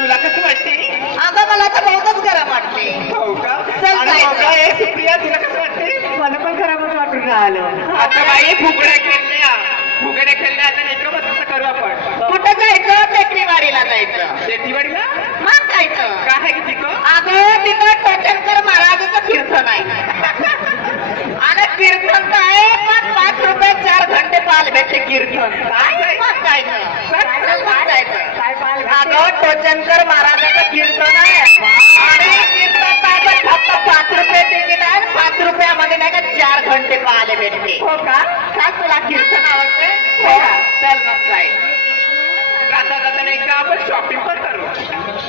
तुला कसं वाटते? आता मला तर बहुतच गरम वाटते. हो का? चल आणि जायचं. हो का? ए, सुप्रिया तुला कसं वाटते? मला पण खराबच वाटून राहिलं. आता बाई फुगड्या खेळल्या आता नेत्र बसत करू आपण. कुठं जायचं? टेकडीवाडीला जायचं. शेतीवाडीला मग जायचं. काय आहे की तिथं? अगं तिथं टोचनकर महाराजाचं कीर्तन आहे. आणि कीर्तन काय? मग 5 रुपये 4 घंटे पाल भेटते कीर्तन. काय? मग जायचं. मग जायचं. अगं टोचनकर महाराजाचं कीर्तन आहे. आणि कीर्तन पाहायचं फक्त 5 रुपये तिकीट आहे. 5 रुपयामध्ये नाही का 4 घंटे पाहायला भेटते. हो का? काय तुला कीर्तन आवडते? हो. चल मग जायचं. जाता जाता नाही का आपण शॉपिंग पण करू.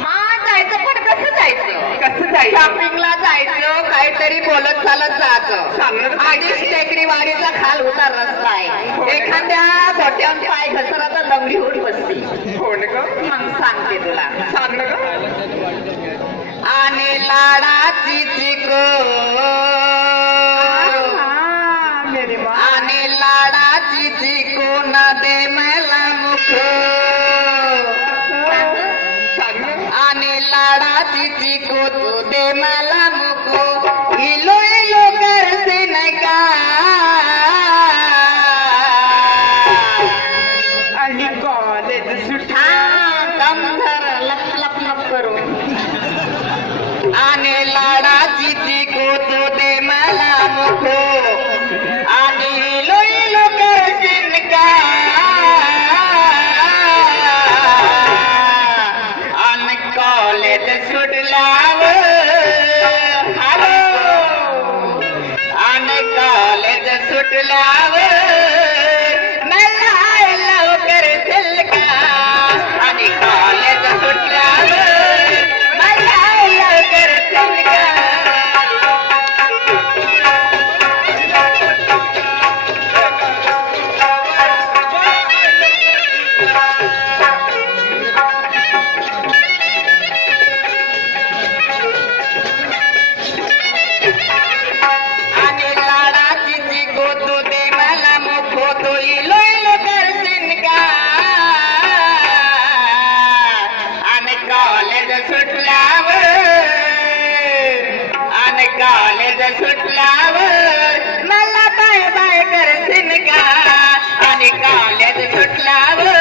हा जायचं पण कसं जायचं? कसं जायचं? शॉपिंगला जायचं काहीतरी बोलत चालत जायचं. चांगलं आधीच टेकडीवाडीचा खाल होता रस्ता आहे. एखाद्या गोट्यावर पाय घसरला तर लंगडी होऊन बसती. हो ना ग? मग सांगते तुला. सांग ना ग. आणि लाडाची चिको आणि लाडाची चिको न दे मला मुख आणि लाडाची चिको तू दे मला मुख इलो इलो करते नका आणि कॉलेज सुट्टा दमधर लप लप लप करून आणि लाडाची चिको तू दे मला मुख आणि इलो इलो करते नका आणि कॉलेज सुटल्यावर आणि कॉलेज सुटल्यावर मला लवकर चल का आणि कॉलेज सुटल्यावर मला लवकर चल का आणि लाडाची चिको तू दे मला मुखो तो इलो इलो करशील का आणि कॉलेज सुटल्यावर आणि कॉलेज सुटल्यावर मला बाय बाय करशील का आणि कॉलेज सुटल्यावर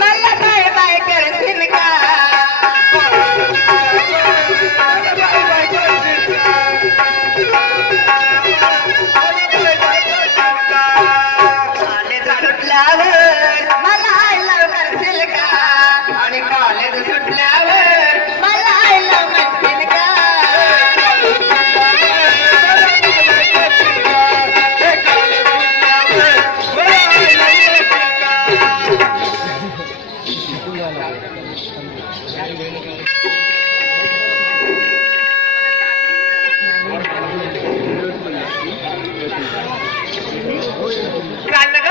मला बाय बाय करशील का कॉलेज सुटल्यावर मला लवकर करशील का आणि कॉलेज सुटल्यावर मला लवकर करशील का चाललं ग?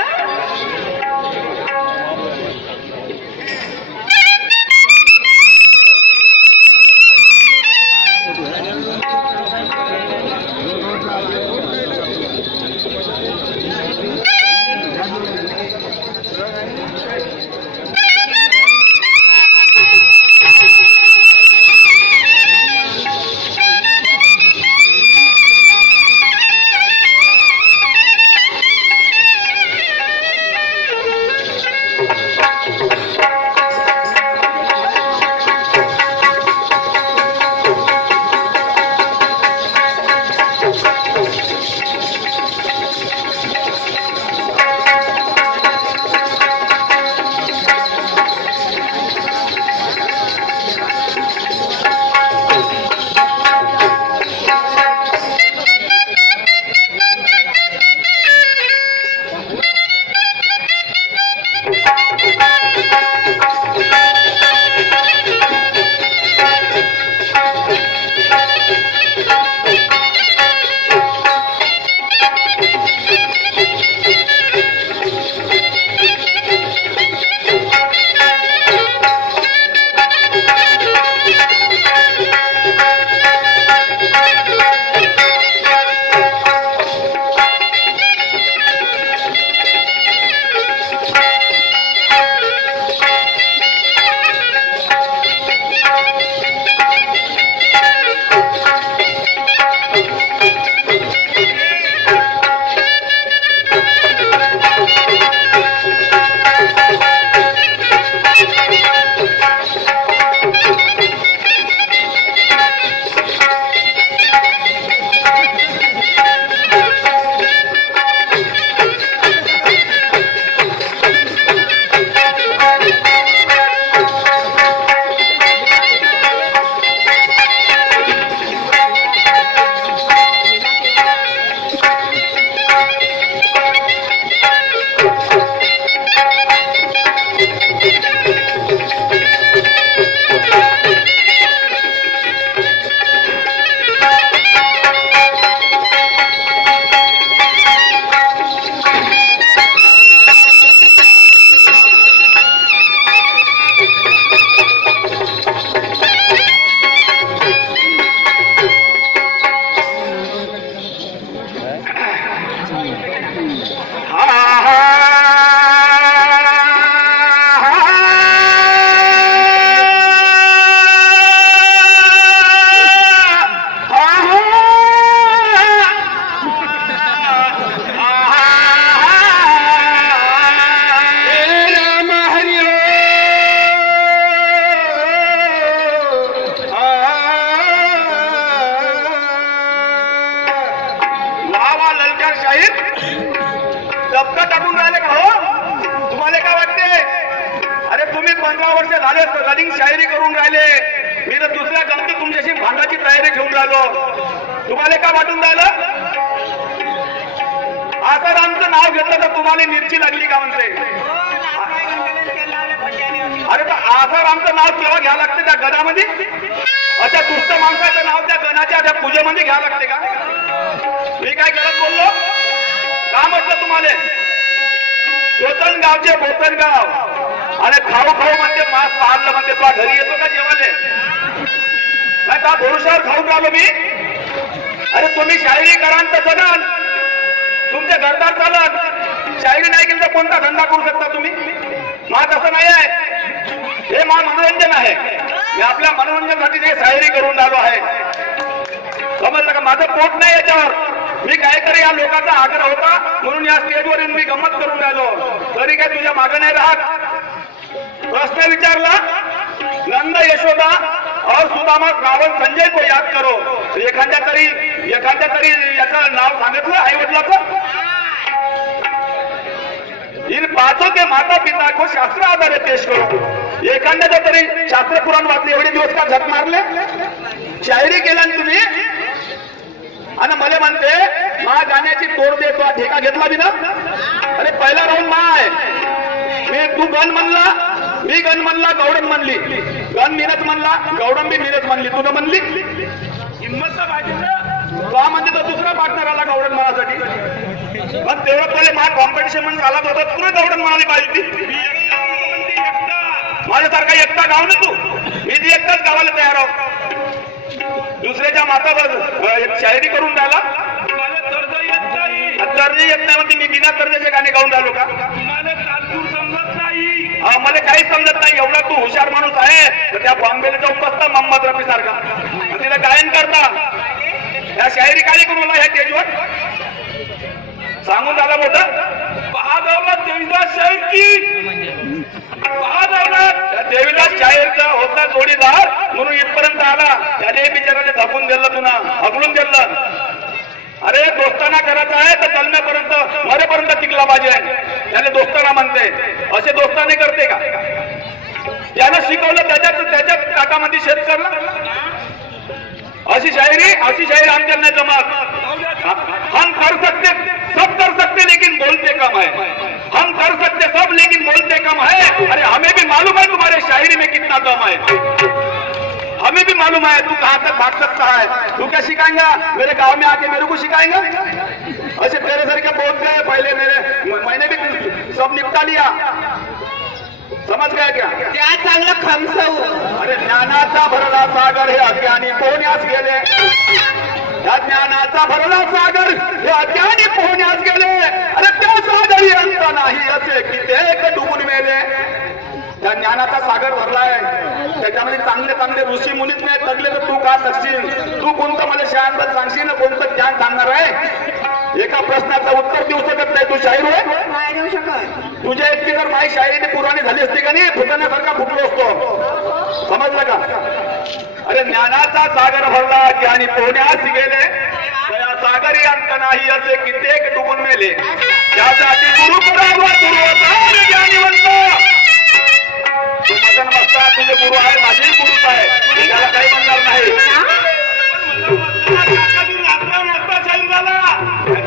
रनिंग शायरी करून राहिले, मी तर दुसऱ्या गमती तुमच्याशी भांडाची तयारी ठेवून राहिलो. तुम्हाला काय वाटून राहिलं? आसारामचं नाव घेतलं तर तुम्हाला मिरची लागली का म्हणते? अरे तर आसारामचं नाव केव्हा घ्यावं लागते त्या गणामध्ये? अच्छा, दुष्ट माणसाचं नाव त्या गणाच्या त्या पूजेमध्ये घ्यावं लागते का? मी काय गलत बोललो का म्हटलं तुम्हाला? बोचनगावचे बोचनगाव आणि खाऊ खाऊ म्हणते मास पाळलं म्हणते, तुला घरी येतो का जेवाले? नाही का भरोशावर खाऊन राहिलो मी? अरे तुम्ही शायरी करा तसं ना, तुमच्या घरदार चालत. शायरी नाही केली तर कोणता धंदा करू शकता तुम्ही? मा तसं नाही आहे, हे मा मनोरंजन आहे. मी आपल्या मनोरंजनासाठी हे शायरी करून राहिलो आहे. समजलं का? माझं पोट नाही याच्यावर. मी काहीतरी या लोकांचा आग्रह होता म्हणून या स्टेजवर येऊन मी गंमत करून राहिलो. तरी काय तुझ्या मागं नाही राहत. प्रश्न विचारला, नंद यशोदा और सुदामा रावण संजय को याद करो. एखाद्या तरी याचं नाव सांगितलं आई वडिलाचं? इन पाचों के माता पिता को शास्त्र आधारित पेश करो. एखाद्याचं तरी शास्त्र पुराण वाचले, एवढे दिवस का झक मारले? शायरी केला तुम्ही आणि मला म्हणते मा गाण्याची तोड दे. तो ठेका घेतला बी ना? अरे पहिला राऊंड मा आहे. मी तू गण म्हणला, मी गण म्हणला, गौडम म्हणली. गण मिनत म्हणला, गौडम बी मिनत म्हणली. तुला म्हणली हिंमत तर पाहिजे ना. तो म्हणजे तर दुसरा पार्टनर आला गौडम म्हणासाठी. पण तेवढं पहिले मा कॉम्पिटिशन म्हणून आला होता, तुला गौडम म्हणाली पाहिजे. माझ्यासारखा एकटा गाव ना तू. मी ती एकटाच गावाला तयार आहो. दुसऱ्याच्या मातावर एक शायरी करून राहिला. कर्ज येत नाही म्हणते, मी बिना कर्जाचे गाणे गाऊन राहिलो का? समजत नाही. मला काहीच समजत नाही. एवढा तू हुशार माणूस आहे तर त्या बॉम्बेला जाऊन बसता मोहम्मद रफी सारखा, तिला गायन करता. या शायरी काय करून ह्या स्टेजवर सांगून झाला मोठं बहादौलत देवीदास शाहीर त्या देवीदास शाहीरचा होता जोडीदार म्हणून इथपर्यंत आला. त्याने बिचाराने धकून दिलं, तुला हकलून दिलं. अरे दोस्ताना करायचं आहे तर जन्मेपर्यंत मरेपर्यंत टिकला पाहिजे. त्याने दोस्ताना म्हणते. असे दोस्ताने करते का? त्यानं शिकवलं त्याच्यात काटामध्ये शेत करला. अशी शायरी आमच्या नाही जमत. हम कर सकते, सब कर सकते, लेकिन बोलते कम है. हम कर सकते सब लेकिन बोलते कम है. अरे हमें भी मालूम है तुम्हारे शायरी में कितना दम है. हमें भी मालूम है तू कहां तक भाग सकता है. तू क्या सिखाएगा? मेरे गांव में आके मेरे को सिखाएगा? ऐसे तेरे सर के बोलते हैं पहले मैंने भी सब निपटा लिया. समझ गया क्या? त्या चांगलं खमसवू. अरे ज्ञानाचा भरला सागर हे अज्ञानी पोहण्यास गेले. या ज्ञानाचा भरला सागर हे अज्ञानी पोहण्यास गेले. अरे त्या सागरी अंत नाही असे कित्येक डुबून मेले. त्या ज्ञानाचा सागर भरलाय, त्याच्यामध्ये चांगले चांगले ऋषी मुनीच नाही तगले तर तू का तगशील? तू कोणतं मला शहाणपण सांगशील ना, कोणतं ज्ञान सांगणार आहे? एका प्रश्नाचं उत्तर देऊ शकत नाही. तू शाहीर होय? नाही देऊ शकत. तुझ्या इतकी जर माझी शायरी पुराणी झाली असती का नाही, फुटण्यासारखा फुटलो असतो. समजलं का? अरे ज्ञानाचा सागर भरला ज्ञानी पोहण्यास गेले. त्या सागरी अंत नाही असे कित्येक डुबून मेले. त्यासाठी गुरु करावा गुरु ज्ञानीवंत. तू मदन मस्ता तुझे गुरु आहे, माझे गुरुच आहे. त्याला काही म्हणणार नाही.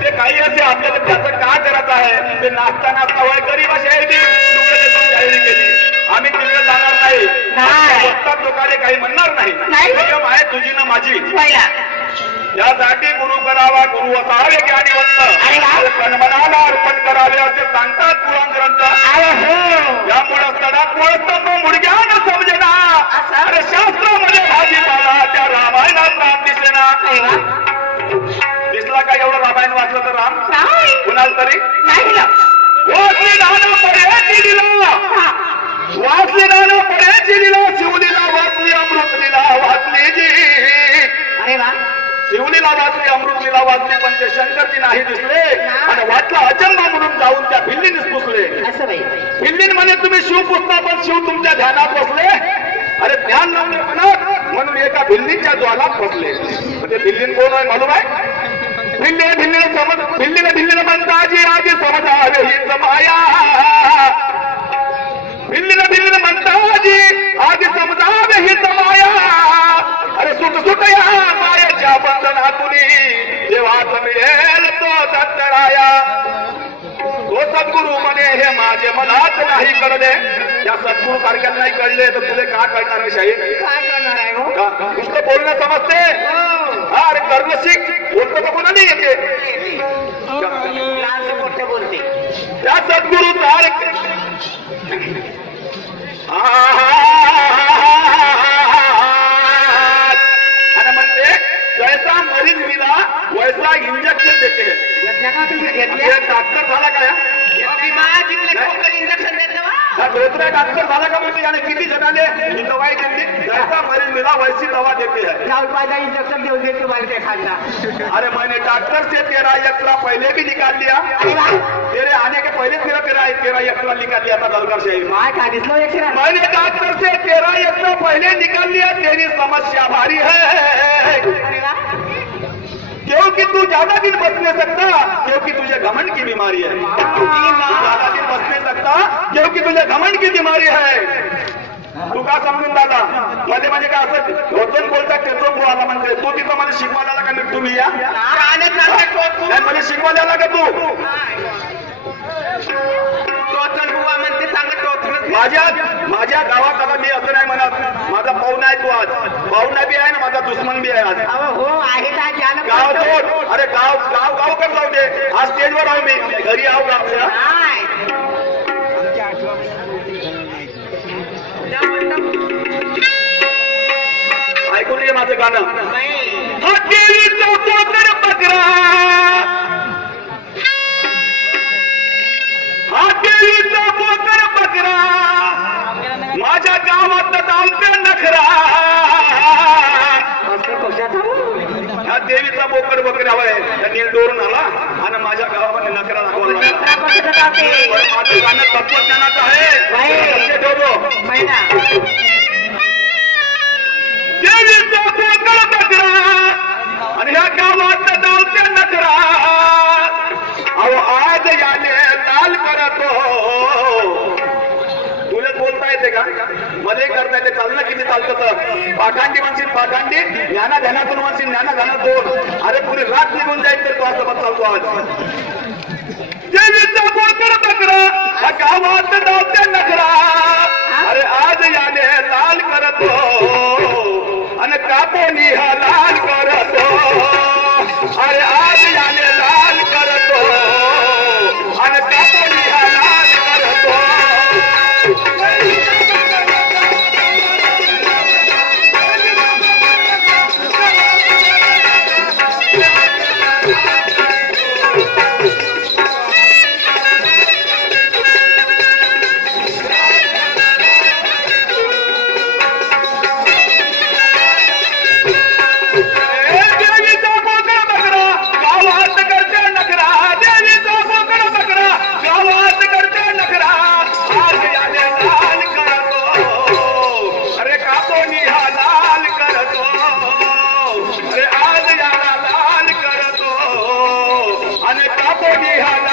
ते काही असे आपल्याला त्याचं का करायचं आहे? ते नाचता नाचता वय गरीब शायरी शायरी केली. आम्ही तिकडे जाणार नाही. लोकांना काही म्हणणार नाही. नियम आहे तुझी ना माझी. यासाठी गुरु करावा गुरु असावे ज्ञानीवंत. मनाला अर्पण करावे असे सांगतात पुराण ग्रंथ. यामुळे तडाक वळत तो मुडग्यानं समजेना. अरे शास्त्रामध्ये भाजीपाला त्या रामायणात राम दिसेना. दिसला का एवढं रामायण वाचलं तर राम कुणाला तरी वाचली नाना पर्याची दिला. वाचली नाना पर्याची दिला. शिवलीला वाचली अमृतलीला वाचली जी. अरे वा. शिवलीला वाचली अमृतलीला वाचली पण ते शंकरजी नाही दिसले. आणि वाटला अचंबा म्हणून जाऊन त्या भिल्लीनेच पुसले. असं बाई भिल्लीन म्हणे तुम्ही शिव पुसता पण शिव तुमच्या ध्यानात बसले. अरे ध्यान नव्हते म्हणत म्हणून एका भिल्लीच्या ज्वालात बसले. म्हणजे भिल्लीन कोण आहे मालूम आहे? भिल्लीने म्हणता जी आधी समजावे हीच माया. भिल्लीने म्हणता जी आधी समजावे हित माया अरे सुट या मायाच्या बंधनातुनी देवाच मिळेल तो दत्तराया तो सद्गुरु म्हणे हे माझे मलाच नाही कळले या सद्गुरु सारख्याला नाही कळले तर तुले का कळणार आहे शाहीर काय करणार आहे हो? नुसतं बोलणं समजते हा अरे करणं शिक बोलतो तर कोणा नाही येते लहानसे मोठे बोलते त्या सद्गुरु आणि म्हणते जैसा मरीज मिला वैसा इंजेक्शन देते डॉक्टर झाला काय इंजेक्शन देत दुसरा डॉक्टर झाला का म्हणते आणि किती जणांनी ही दवाई दिली जैसा मरीज मिला वैसी दवा देते है इंजेक्शन देऊ दे तुम्हाला ते खाना अरे मैंने डॉक्टर से तेरा एक्सरा पहले भी निकाल लिया तेरे आने के पहले तेरा एक्सरा निकाल लिया था दलकर से मैंने डॉक्टर से तेरा एक्सरा पहले निकाल लिया तेरी समस्या भारी है क्योंकि तू ज्यादा दिन बच नहीं सकता क्योंकि तुझे घमंड की बीमारी है ज्यादा दिन बच नहीं सकता क्योंकि तुझे घमंड की बीमारी है तू का समजून दादा मध्ये म्हणजे काय असं होतून बोलता तेचून बोलायला म्हणते तू तिथं मला शिकवायला आला का तुम्ही या मला शिकवायला आला का तू माझ्या गावात आता मी असं नाही म्हणत माझा पाहुणा आहे तू आज पाहुणा बी आहे ना माझा दुश्मन बी आहे आज हो आहे गाव सोड अरे गाव गाव गाव कर जाऊ दे आज स्टेजवर आहो मी घरी आहो गावच्या ऐकून घे माझं गाणं बकरा बकरा माझ्या गावात चालते नखरा ह्या देवीचा बोकड बकऱ्या होय त्या नीलडोरून आला आणि माझ्या गावामध्ये नखरा दाखवला माझं गाणं तत्वज्ञानाचं आहे देवीचा बोकड बकरा आणि ह्या गावात चालते नखरा अहो आज याने लाल करतो तुला बोलता येते का मध्ये करता येते चालणं किती चालतं तर पाखांडी म्हणशील पाखांडी ज्ञाना ध्यानातून म्हणशील ज्ञाना ध्यानातून अरे पुरी रात निघून जाईल तर तो असं चालतो आज देवीचा बोकड बकरा हा गावात धावते नखरा अरे आज याने लाल करतो आणि कापोनी हा लाल करतो अरे आज याने लाल करतो आणि कापोनी हा लाल करतो आणि कापोनी हा